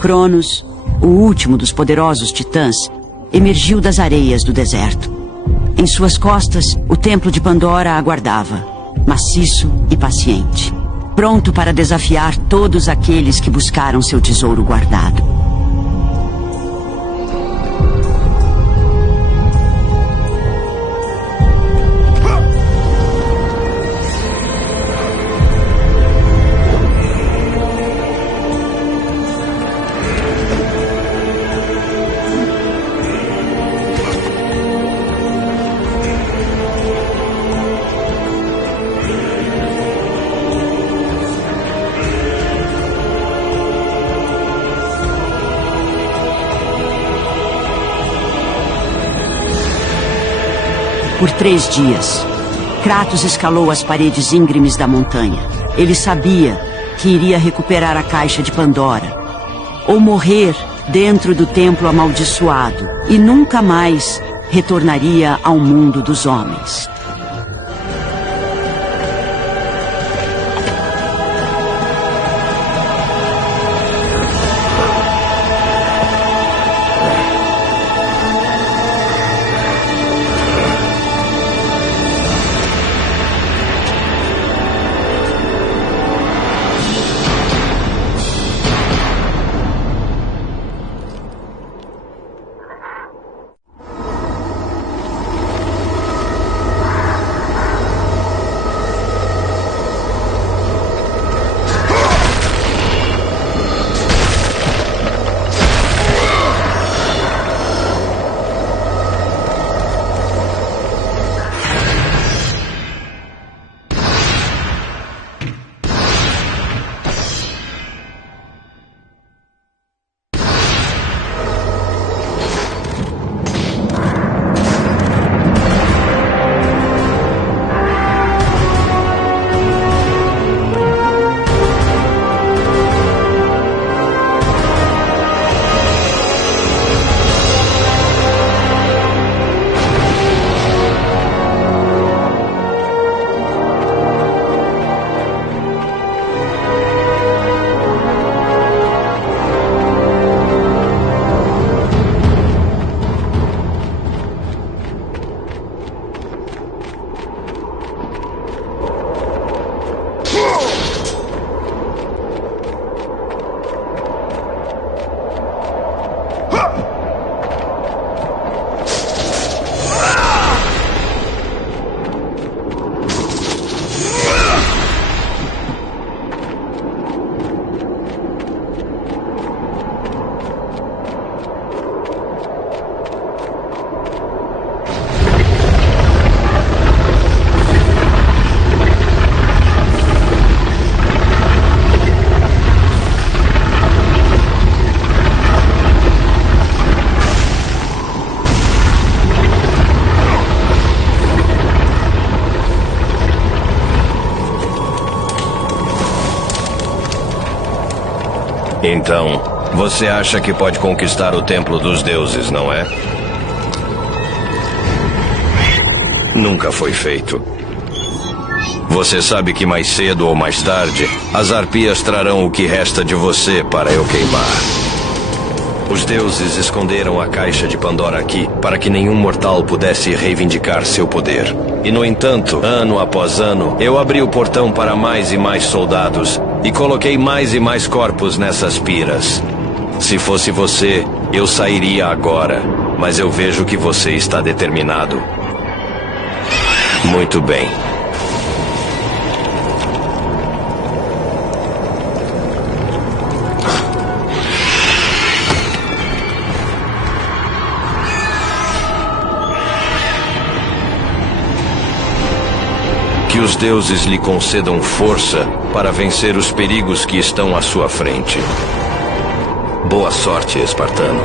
Cronos, o último dos poderosos titãs, emergiu das areias do deserto. Em suas costas, o templo de Pandora aguardava, maciço e paciente, pronto para desafiar todos aqueles que buscaram seu tesouro guardado. Por 3 dias, Kratos escalou as paredes íngremes da montanha. Ele sabia que iria recuperar a caixa de Pandora, ou morrer dentro do templo amaldiçoado, e nunca mais retornaria ao mundo dos homens. Então, você acha que pode conquistar o Templo dos Deuses, não é? Nunca foi feito. Você sabe que mais cedo ou mais tarde, as arpias trarão o que resta de você para eu queimar. Os deuses esconderam a caixa de Pandora aqui para que nenhum mortal pudesse reivindicar seu poder. E no entanto, ano após ano, eu abri o portão para mais e mais soldados e coloquei mais e mais corpos nessas piras. Se fosse você, eu sairia agora, mas eu vejo que você está determinado. Muito bem. Que os deuses lhe concedam força para vencer os perigos que estão à sua frente. Boa sorte, espartano.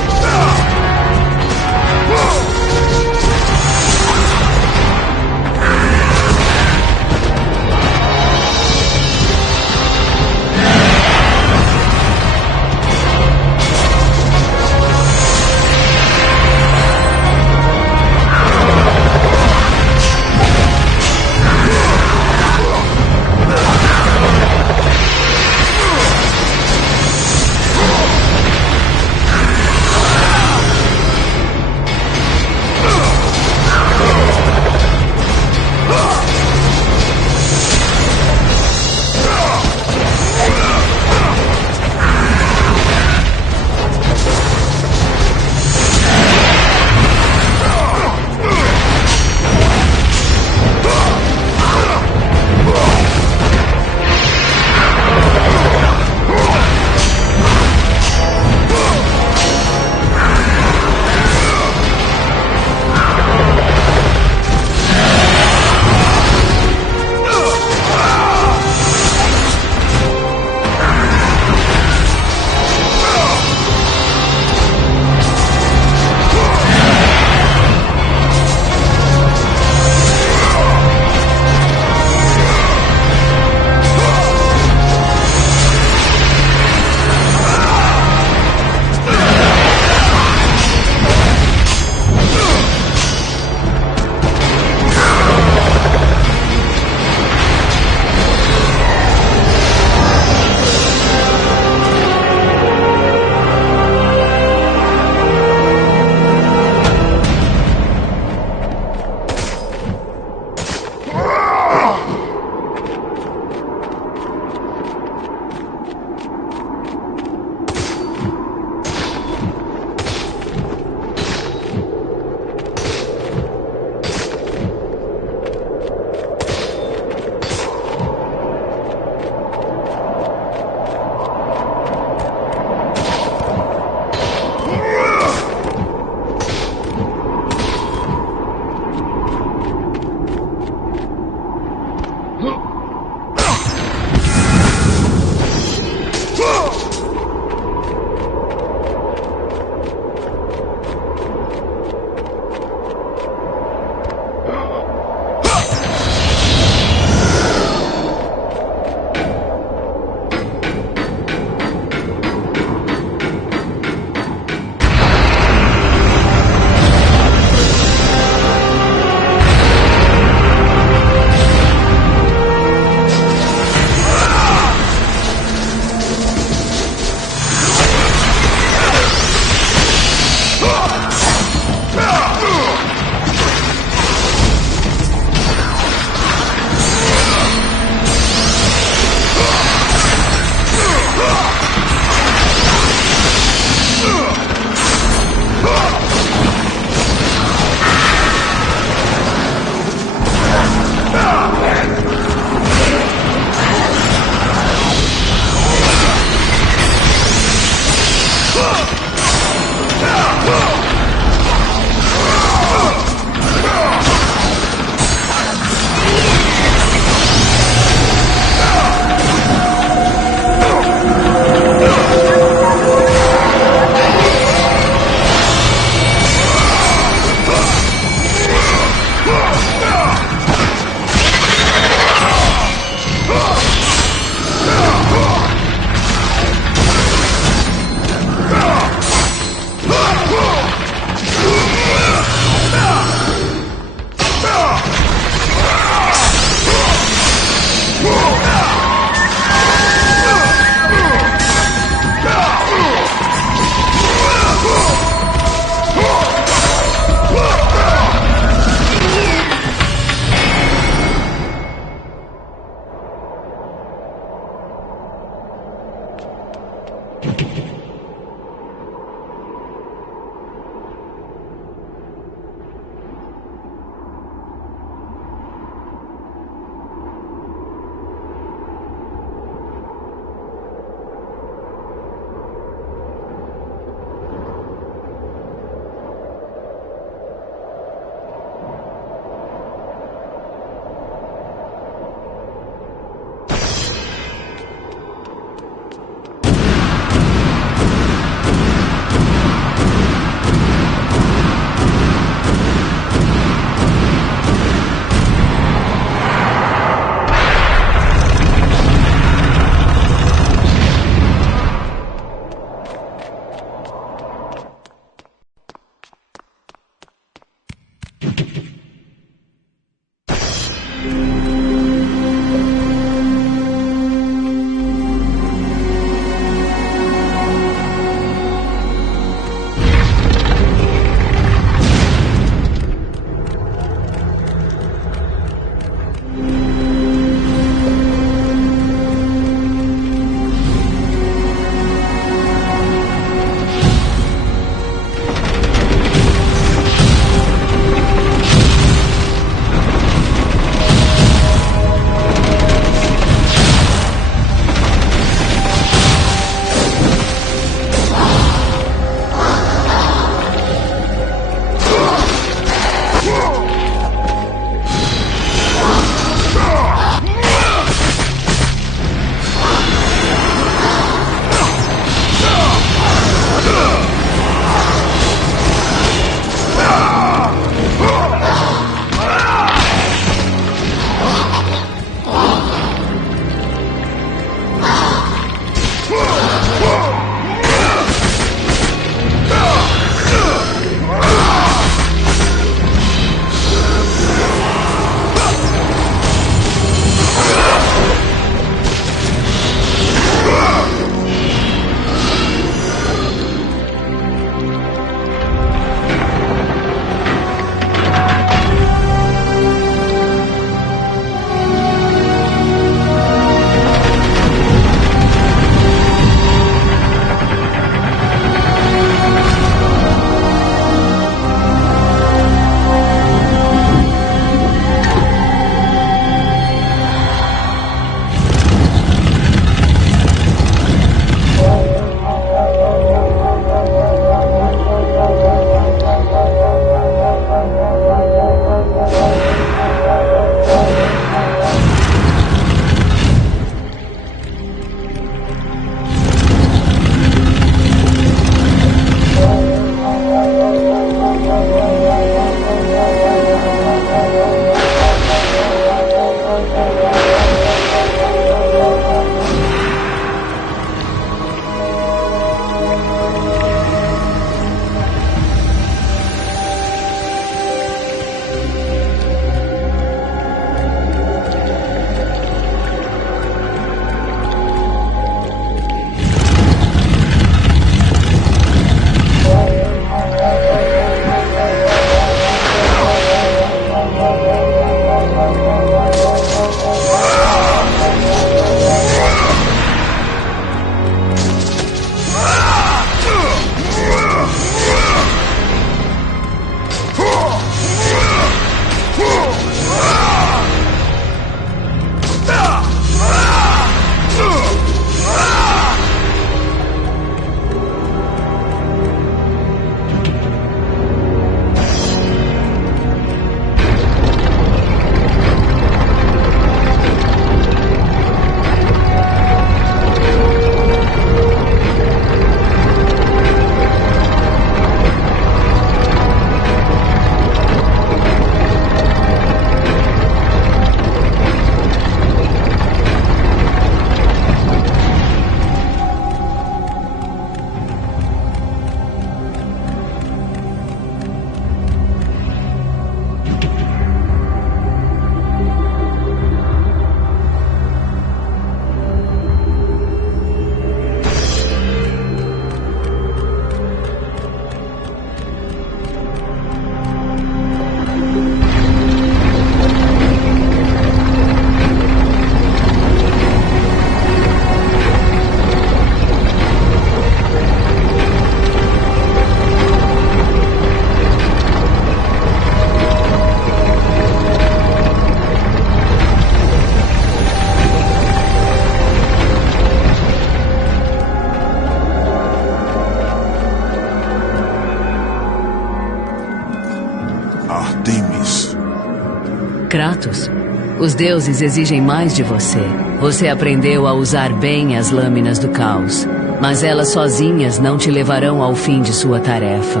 Kratos? Os deuses exigem mais de você. Você aprendeu a usar bem as lâminas do caos, mas elas sozinhas não te levarão ao fim de sua tarefa.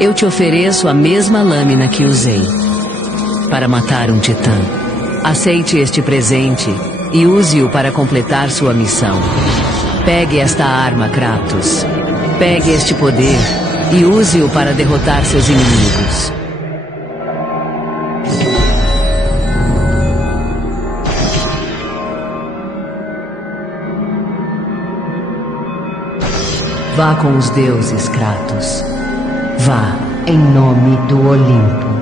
Eu te ofereço a mesma lâmina que usei para matar um titã. Aceite este presente e use-o para completar sua missão. Pegue esta arma, Kratos. Pegue este poder e use-o para derrotar seus inimigos. Vá com os deuses, Kratos. Vá em nome do Olimpo.